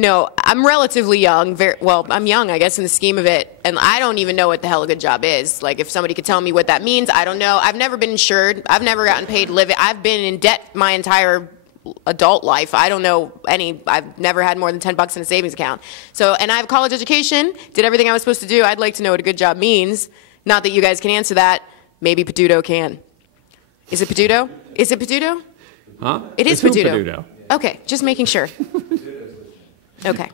No, I'm relatively young. Well, I'm young, I guess, in the scheme of it, and I don't even know what the hell a good job is. Like, if somebody could tell me what that means, I don't know. I've never been insured. I've never gotten paid living. I've been in debt my entire adult life. I don't know any. I've never had more than $10 in a savings account. So, and I have college education. Did everything I was supposed to do. I'd like to know what a good job means. Not that you guys can answer that. Maybe Peduto can. Is it Peduto? Is it Peduto? Huh? It is Peduto. Okay, just making sure. Okay.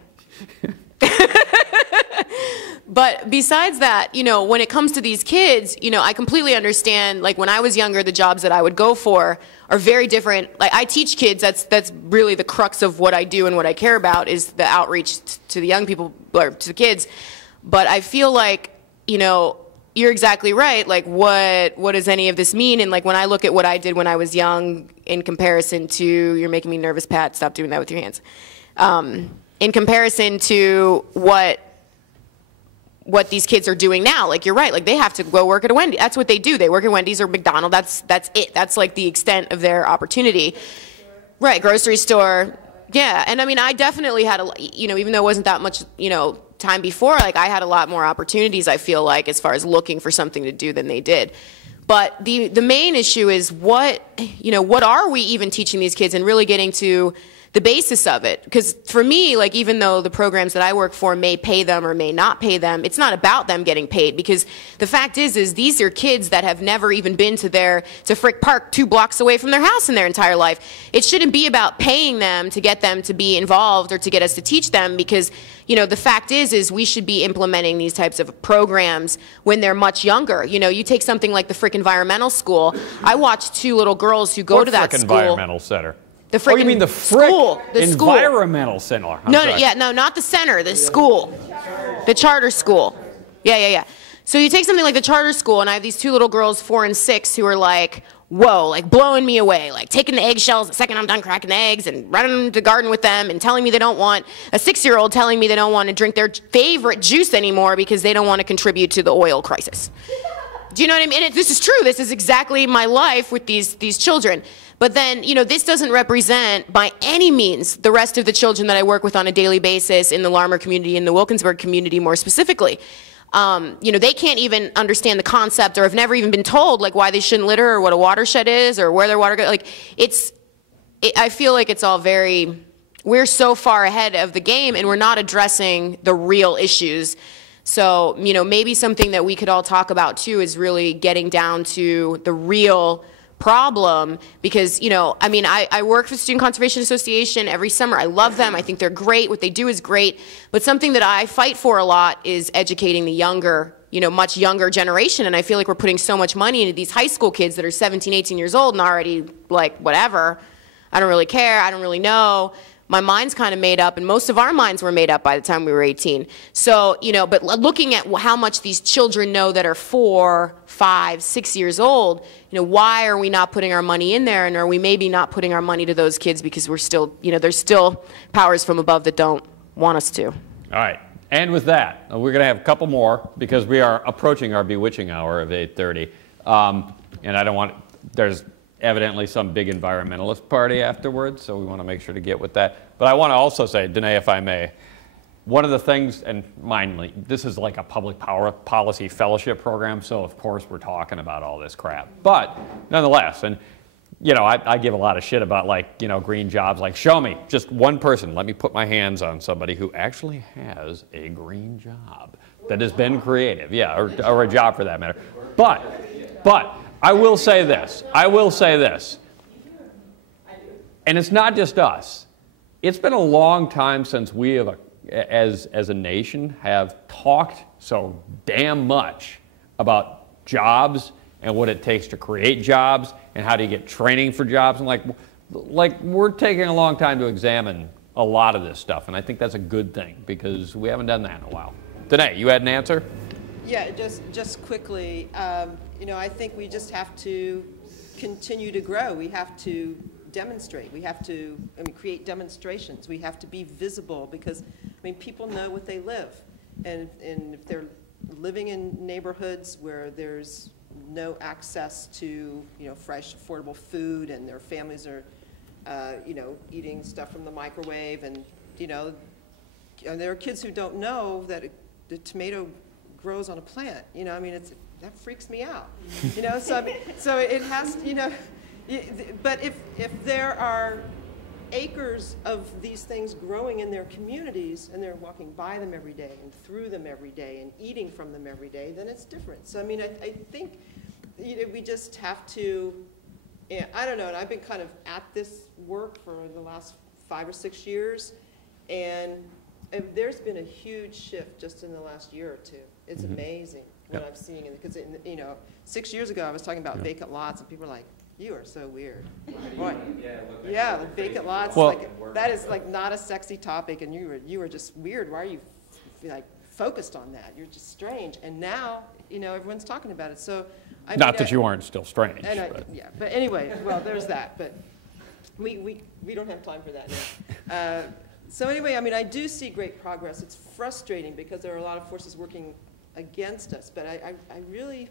But besides that, you know, when it comes to these kids, you know, I completely understand, like, when I was younger, the jobs that I would go for are very different. Like, I teach kids, that's really the crux of what I do and what I care about is the outreach to the young people, or to the kids. But I feel like, you know, you're exactly right. Like, what does any of this mean? And, like, when I look at what I did when I was young in comparison to, you're making me nervous, Pat, stop doing that with your hands. In comparison to what these kids are doing now, like, you're right, like, they have to go work at a Wendy's. That's what they do. They work at Wendy's or McDonald's. That's it. That's like the extent of their opportunity. Right, grocery store. Yeah, and I mean, I definitely had you know, even though it wasn't that much, you know, time before, like, I had a lot more opportunities, I feel like, as far as looking for something to do than they did. But the main issue is what are we even teaching these kids and really getting to the basis of it? Because for me, like, even though the programs that I work for may pay them or may not pay them, it's not about them getting paid, because the fact is these are kids that have never even been to Frick Park 2 blocks away from their house in their entire life. It shouldn't be about paying them to get them to be involved or to get us to teach them, because, you know, the fact is we should be implementing these types of programs when they're much younger. You know, you take something like the Frick Environmental School. I watched 2 little girls who go to that Frick school. Environmental Center? Oh, you mean the Frick Environmental Center? I'm no, not the center, the school, the charter school. Yeah. So you take something like the charter school, and I have these 2 little girls, 4 and 6, who are like, whoa, like, blowing me away, like, taking the eggshells the second I'm done cracking eggs and running to the garden with them and telling me they don't want, a 6-year-old telling me they don't want to drink their favorite juice anymore because they don't want to contribute to the oil crisis. Do you know what I mean? And this is true. This is exactly my life with these children. But then, you know, this doesn't represent by any means the rest of the children that I work with on a daily basis in the Larmer community, in the Wilkinsburg community more specifically. You know, they can't even understand the concept, or have never even been told, like, why they shouldn't litter, or what a watershed is, or where their water goes. Like, I feel like it's all we're so far ahead of the game, and we're not addressing the real issues. So, you know, maybe something that we could all talk about too is really getting down to the real problem, because, you know, I mean, I work for the Student Conservation Association every summer. I love them. I think they're great. What they do is great. But something that I fight for a lot is educating the younger, you know, much younger generation. And I feel like we're putting so much money into these high school kids that are 17, 18 years old and already like, whatever. I don't really care. I don't really know. My mind's kind of made up, and most of our minds were made up by the time we were 18. So, you know, but looking at how much these children know that are 4, 5, 6 years old, you know, why are we not putting our money in there, and are we maybe not putting our money to those kids because we're still, you know, there's still powers from above that don't want us to. All right. And with that, we're going to have a couple more, because we are approaching our bewitching hour of 8:30. And I don't want, there's evidently some big environmentalist party afterwards, so we want to make sure to get with that. But I want to also say, Danae, if I may, one of the things, and mind me, this is like a public policy fellowship program, so of course we're talking about all this crap. But nonetheless, and you know, I give a lot of shit about, like, you know, green jobs. Like, show me just one person. Let me put my hands on somebody who actually has a green job that has been creative, yeah, or a job for that matter. But I will say this, and it's not just us. It's been a long time since we have, as a nation, have talked so damn much about jobs and what it takes to create jobs and how do you get training for jobs. And like we're taking a long time to examine a lot of this stuff, and I think that's a good thing, because we haven't done that in a while. Danae, you had an answer? Yeah, just quickly, you know, I think we just have to continue to grow. We have to demonstrate. We have to, I mean, create demonstrations. We have to be visible, because, I mean, people know what they live. And if they're living in neighborhoods where there's no access to, you know, fresh, affordable food, and their families are, you know, eating stuff from the microwave, and, you know, there are kids who don't know that the tomato grows on a plant. You know, I mean, that freaks me out. You know, so I mean, so it has, you know, but if there are acres of these things growing in their communities and they're walking by them every day and through them every day and eating from them every day, then it's different. So I mean, I think, you know, we just have to, yeah, I don't know, and I've been kind of at this work for the last 5 or 6 years, and there's been a huge shift just in the last year or two. It's amazing what I'm seeing, because you know, 6 years ago I was talking about vacant lots, and people were like, "You are so weird." Boy, yeah, the vacant lots, well, like, that is like not a sexy topic, and you were just weird. Why are you like focused on that? You're just strange. And now, you know, everyone's talking about it. So I not that you aren't still strange. Yeah, but anyway, well, there's that. But we don't have time for that now. So anyway, I mean, I do see great progress. It's frustrating because there are a lot of forces working against us. But I really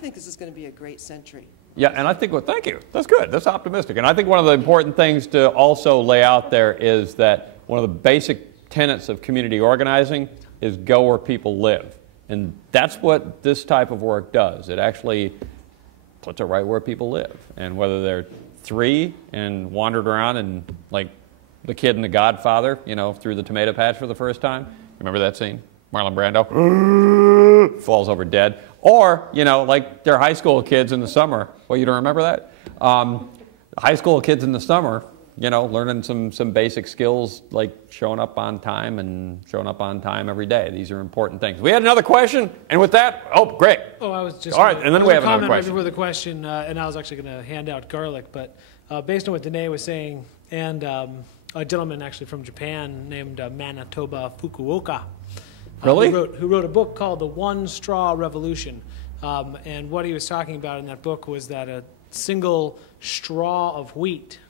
think this is going to be a great century. Yeah, and I think, well, thank you. That's good. That's optimistic. And I think one of the important things to also lay out there is that one of the basic tenets of community organizing is go where people live. And that's what this type of work does. It actually puts it right where people live. And whether they're 3 and wandered around and, like the kid in The Godfather, you know, through the tomato patch for the first time. Remember that scene? Marlon Brando falls over dead. Or, you know, like they're high school kids in the summer. Well, you don't remember that? High school kids in the summer, you know, learning some basic skills like showing up on time and showing up on time every day. These are important things. We had another question, and with that, oh, great. Oh, I was just all right, and then we have another question. Right before the question, and I was actually going to hand out garlic, but based on what Danae was saying, and a gentleman actually from Japan named Manitoba Fukuoka, really? Who wrote a book called The One Straw Revolution. And what he was talking about in that book was that a single straw of wheat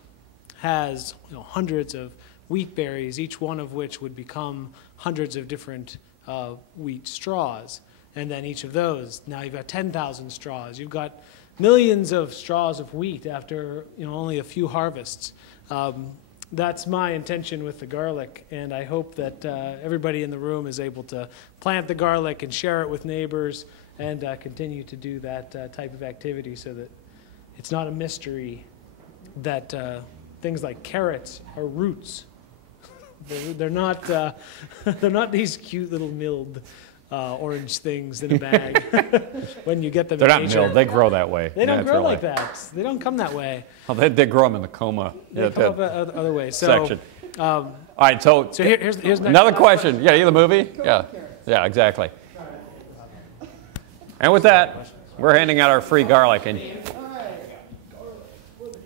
has, you know, hundreds of wheat berries, each one of which would become hundreds of different wheat straws. And then each of those, now you've got 10,000 straws. You've got millions of straws of wheat after, you know, only a few harvests. That's my intention with the garlic, and I hope that everybody in the room is able to plant the garlic and share it with neighbors and continue to do that type of activity so that it's not a mystery that things like carrots are roots. They're not they're not these cute little milled orange things in a bag when you get them. They're in not nature. milled. They grow that way. They don't grow like that. They don't come that way. Oh, they grow them in the coma. They come up other ways. So, section. All right, so here's another question. Yeah, you the movie? Yeah, exactly. And with that, we're handing out our free garlic. And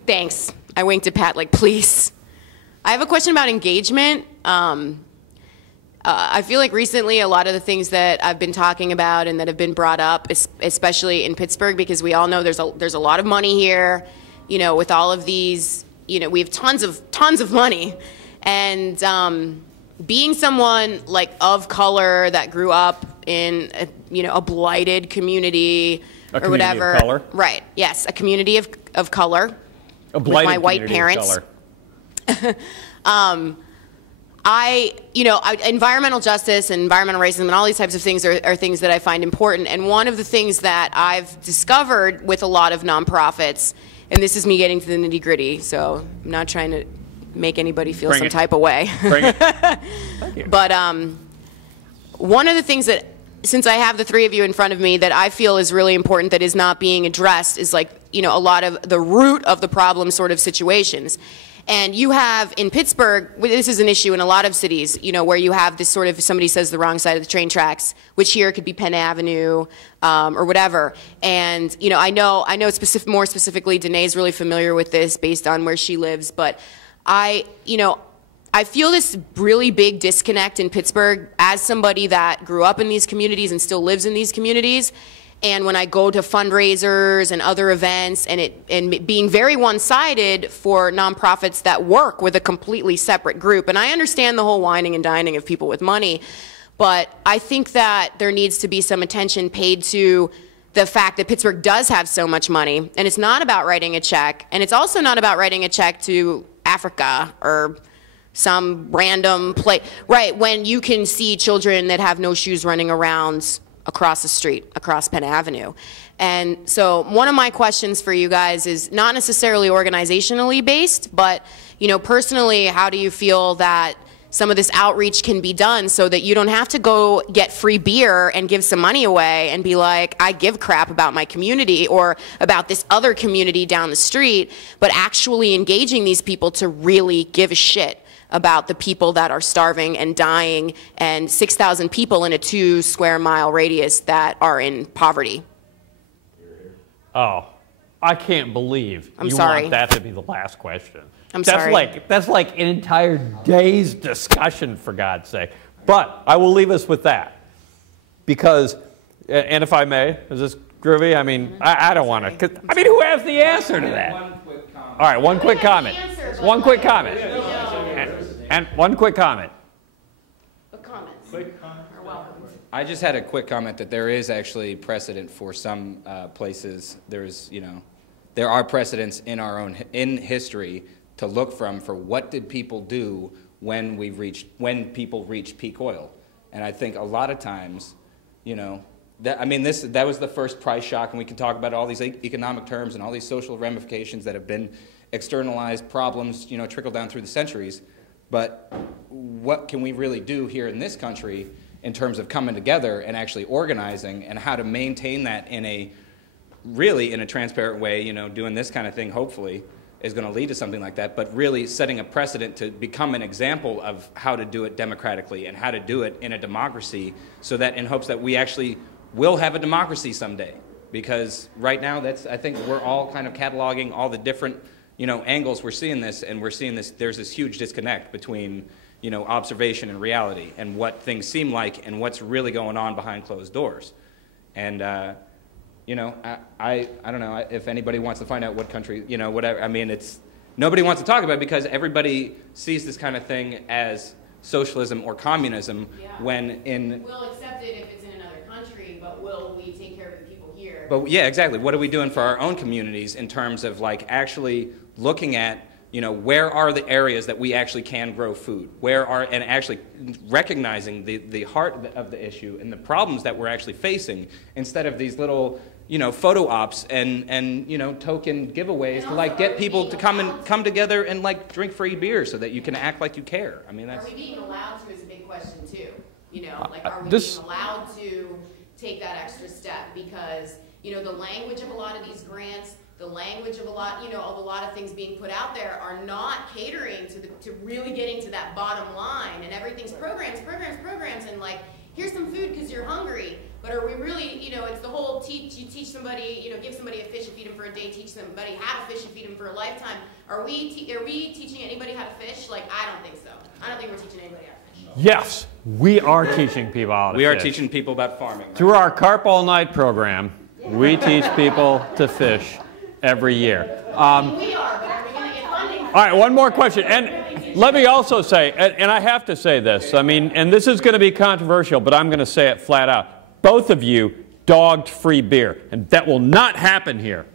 Thanks. I winked at Pat like, please. I have a question about engagement. I feel like recently a lot of the things that I've been talking about and that have been brought up, especially in Pittsburgh, because we all know there's a lot of money here, you know, with all of these, you know, we have tons of money. And being someone like of color that grew up in a blighted community or whatever. Of color? Right. Yes, a community of color. A blighted with my white parents. Environmental justice and environmental racism and all these types of things are things that I find important. And one of the things that I've discovered with a lot of nonprofits, and this is me getting to the nitty gritty, so I'm not trying to make anybody feel some type of way. Bring it. Thank you. But one of the things that, since I have the 3 of you in front of me, that I feel is really important that is not being addressed is like, you know, a lot of the root of the problem sort of situations. And you have in Pittsburgh, this is an issue in a lot of cities, you know, where you have this sort of, somebody says the wrong side of the train tracks, which here could be Penn Avenue or whatever. And, you know, I know more specifically, Danae's really familiar with this based on where she lives, but I feel this really big disconnect in Pittsburgh as somebody that grew up in these communities and still lives in these communities. And when I go to fundraisers and other events, and being very one-sided for nonprofits that work with a completely separate group. And I understand the whole whining and dining of people with money, but I think that there needs to be some attention paid to the fact that Pittsburgh does have so much money, and it's not about writing a check, and it's also not about writing a check to Africa or some random place, right, when you can see children that have no shoes running around across the street, across Penn Avenue. And so one of my questions for you guys is not necessarily organizationally based, but, you know, personally, how do you feel that some of this outreach can be done so that you don't have to go get free beer and give some money away and be like, I give crap about my community or about this other community down the street, but actually engaging these people to really give a shit about the people that are starving and dying and 6,000 people in a 2 square mile radius that are in poverty. Oh, I can't believe I'm you sorry. want that to be the last question. I'm sorry. That's like an entire day's discussion, for God's sake. But I will leave us with that. Because, and if I may, is this groovy? I mean, I don't want to. I mean, who has the answer to that? One quick comment. All right, one quick comment. One quick comment. And one quick comment. But comments are welcome. I just had a quick comment that there is actually precedent for some places. There's, you know, there are precedents in our own in history to look from for what did people do when people reached peak oil. And I think a lot of times, you know, that was the first price shock, and we can talk about all these economic terms and all these social ramifications that have been externalized problems, you know, trickle down through the centuries. But what can we really do here in this country in terms of coming together and actually organizing, and how to maintain that in a transparent way, you know, doing this kind of thing hopefully is going to lead to something like that, but really setting a precedent to become an example of how to do it democratically and how to do it in a democracy, so that in hopes that we actually will have a democracy someday. Because right now, I think we're all kind of cataloging all the different, you know, angles we're seeing this, and we're seeing this, there's this huge disconnect between, you know, observation and reality, and what things seem like and what's really going on behind closed doors. And you know, I don't know if anybody wants to find out what country, you know, whatever. I mean, nobody wants to talk about it because everybody sees this kind of thing as socialism or communism, when We'll accept it if it's in another country, but will we take care of the people here? But yeah, exactly. What are we doing for our own communities in terms of like actually looking at, you know, where are the areas that we actually can grow food? And actually recognizing the heart of the issue and the problems that we're actually facing, instead of these little, you know, photo ops and you know, token giveaways to like get people to come together and like drink free beer so that you can act like you care. I mean, that's. Are we being allowed to is a big question too. You know, like are we being allowed to take that extra step? Because, you know, the language of a lot of these grants, the language of a lot of things being put out there are not catering to really getting to that bottom line, and everything's programs, and like, here's some food because you're hungry. But are we really, you know, it's the whole you teach somebody, you know, give somebody a fish and feed them for a day, teach somebody how to fish and feed them for a lifetime. Are we teaching anybody how to fish? Like, I don't think so. I don't think we're teaching anybody how to fish. Yes, we are teaching people how to fish. We are teaching people about farming. Right? Through our Carp All Night program, we teach people to fish every year. We are, but are we going to get funding? All right, one more question. And let me also say, and I have to say this, I mean, and this is going to be controversial, but I'm going to say it flat out. Both of you dogged free beer, and that will not happen here.